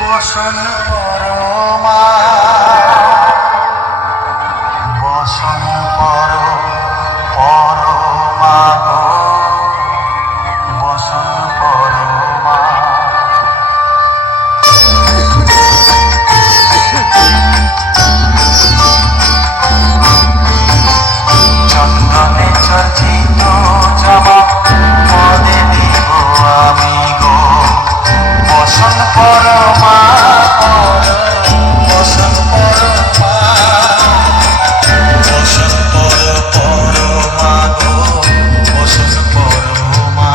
বসন পরমা বসন পর পরমা গো বসন পরমা চন্দনে চর্চিত জামা পদে দিব আমি গো বসন পরমা বসন পরমা বসন পরমা গো বসন পরমা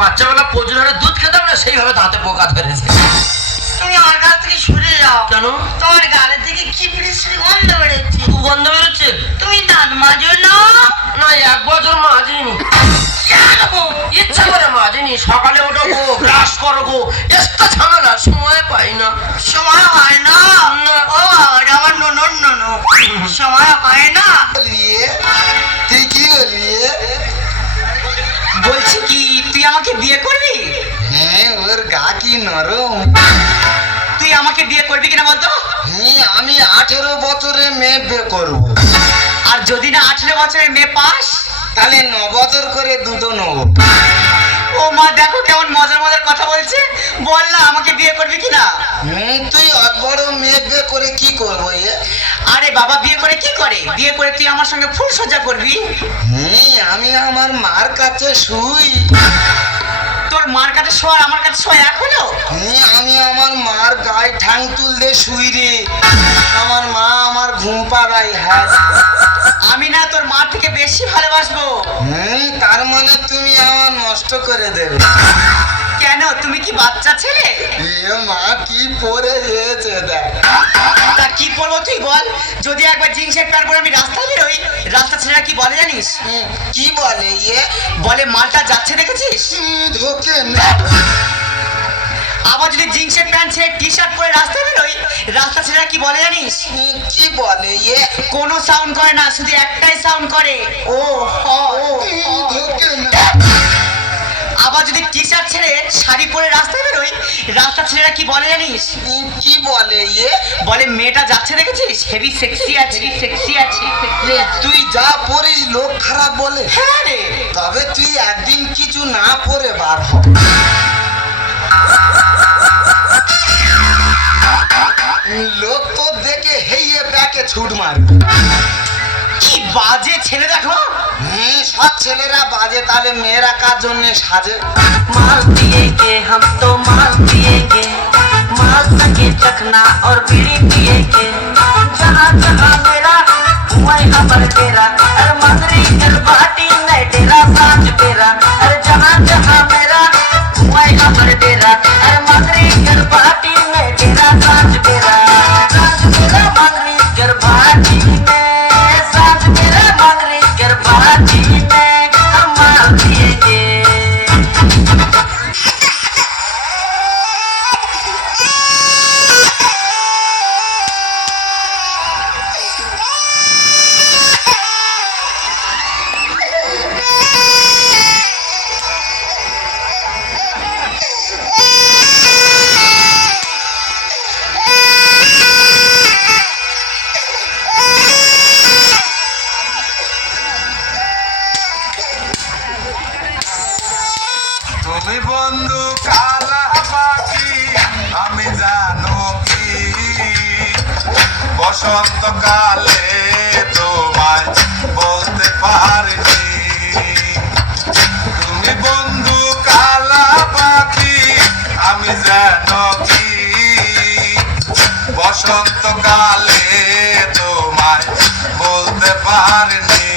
বাচ্চাবেলা প্রচুর হারে দুধ খেতাম না, সেইভাবে দাঁতে পোকা ধরেছে। তুমি আমার কাছ থেকে সরে যাও। কেন? তোমার গালে থেকে কি বিশ্রী গন্ধ বেরোচ্ছে। খুব গন্ধ বেরোচ্ছে। তুমি দাঁত মাজো না? না, 1 বছর মাজিনি। ইচ্ছা করে মাজিনি। সকালে উঠবো, ব্রাশ করবো, এক্সট্রা ঝামেলা, সময় পাই না। সময় হয় না? ও আমার নন সময় হয় না। তুই কি বলবি? বলছি কি তুই আমাকে বিয়ে করবি? হ্যাঁ, ওর গা কি নরম। তুই আমাকে বিয়ে করবি কিনা বলতো? হ্যাঁ, আমি 18 বছরে মেয়ে বিয়ে করবো। আর যদি না 18 বছরের মেয়ে পাস তাহলে 9 বছর করে দুটো নেবো। ও মা, দেখো কেমন মজার মজার কথা বলছে। বল না আমাকে বিয়ে করবি কিনা? তুই অত বড় মেয়ে বিয়ে করে কি করবো? আরে বাবা, বিয়ে করে কি করে? বিয়ে করে তুই আমার সঙ্গে ফুল সজ্জা করবি। আমি আমার মার কাছে শুই। তোর মার কাছে শোয়া আমার কাছে শোয়া এক হলো? আমি আমার মার গায়ে ঠাং তুলতে শুই রে। আমার মা আমার ঘুম পাড়াই। হ্যাঁ, আমি না তোর মা থেকে বেশি ভালোবাসবো। তার মানে তুমি আমার নষ্ট করে দেবে। কেন, তুমি কি বাচ্চা ছেলে? মা কি পরে যেতে দেখ। তা কি বলবো তুই বল? যদি একবার জিন্সের প্যান্ট পরে আমি রাস্তায় বেরোই, রাস্তা ছেলেরা কি বলে জানিস? কি বলে? বলে মালটা যাচ্ছে দেখেছিস। ধোকে না। আবার যদি জিন্সের প্যান্ট ছেড়ে টি শার্ট পরে রাস্তায় বেরোই, রাস্তা ছেলেরা কি বলে জানিস? কি বলে? কোনো সাউন্ড করে না, শুধু একটাই সাউন্ড করে, ও হ। ধোকে না। আবার যদি টি শার্ট ছেড়ে শাড়ি পরে রাস্তায় বেরোই, রাস্তা ছেলেরা কি বলে জানিস? কি বলে? বলে মেয়েটা যাচ্ছে দেখেছিস, হেভি সেক্সি আছে, সেক্সি আছে। তুই যা পড়িস লোক খারাপ বলে। হ্যাঁ রে। তবে তুই একদিন কিছু না পরে বার হ। লোক তো দেখে হেইয়ে ব্যাকে ছুট মারবে। কি বাজে ছেলে দেখো। সব ছেলেরা বাজে, তাহলে মেয়েরা কার জন্য সাজে? माल पिएंगे हम तो माल पिएंगे, माल संगे चखना और बीड़ी पिएंगे। जहाँ जहाँ मेरा वहीं हमर तेरा, अरे मदरी बाटी नहीं डेरा सांझ तेरा। अरे जहाँ जहाँ मेरा वहीं हमर तेरा, अरे मदरी बाटी नहीं डेरा सांझ तेरा। सांझ तेरा मदरी बाटी में, सांझ तेरा मदरी बाटी में हम माल पिएंगे। তুমি বন্ধু কালা পাখি, আমি জানো কি বসন্তকালে তোমায় বলতে পারিনি। তুমি বন্ধু কালা পাখি, আমি জানো কি বসন্তকালে তোমায় বলতে পারিনি।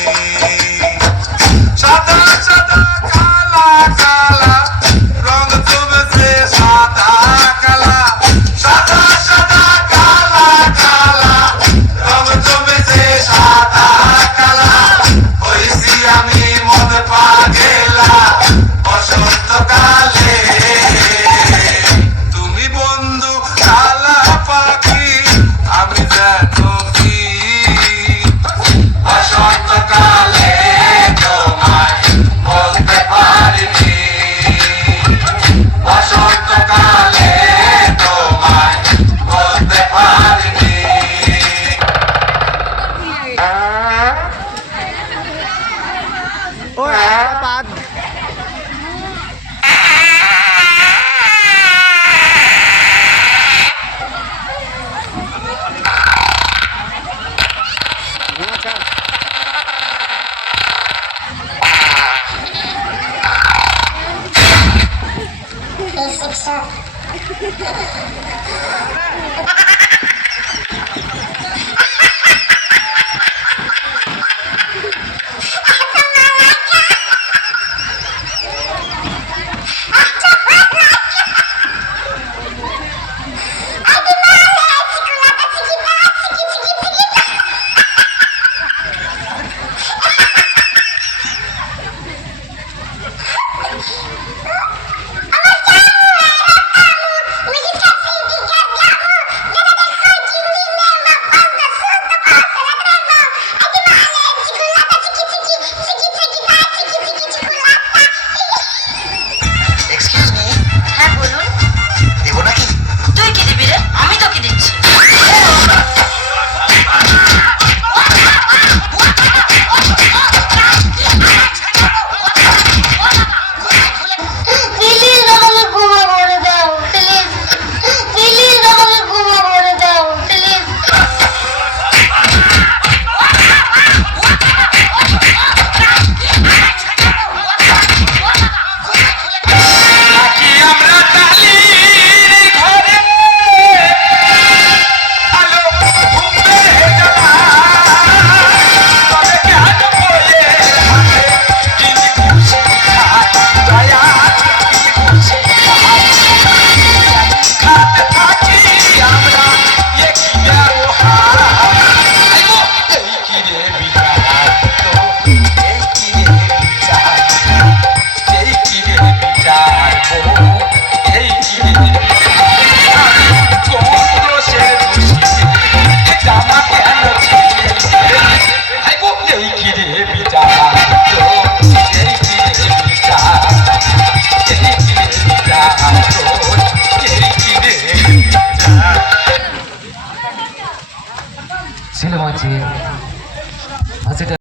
এক্সকিউজ মি, হ্যাঁ বলুন। দেবো নাকি? তুই কি দিবি রে? আমি তোকে দিচ্ছি। প্লিজ আমাকে ক্ষমা করে দাও, প্লিজ প্লিজ আমাকে ক্ষমা করে দাও, প্লিজ। থাকি আমরা টালির ঘরে, আলো ঘুমবে জ্বালা, তবে কেন বলে হাতে কি খুশি খায়, দয়া কি খুশি খায়, খাতে থাকি আমরা একই ব্যবহার, আইগো এই কি রে বিচার, তো এই কি রে বিচার, এই কি রে বিচার, ও এই কি রে বিচার, কোন দোষের দোষী জামা কেন ছিঁড়ে, আইগো এই কি রে বিচার, তো এই কি রে বিচার, এই কি রে বিচার, তো এই কি রে বিচার। ছেলে মাঝে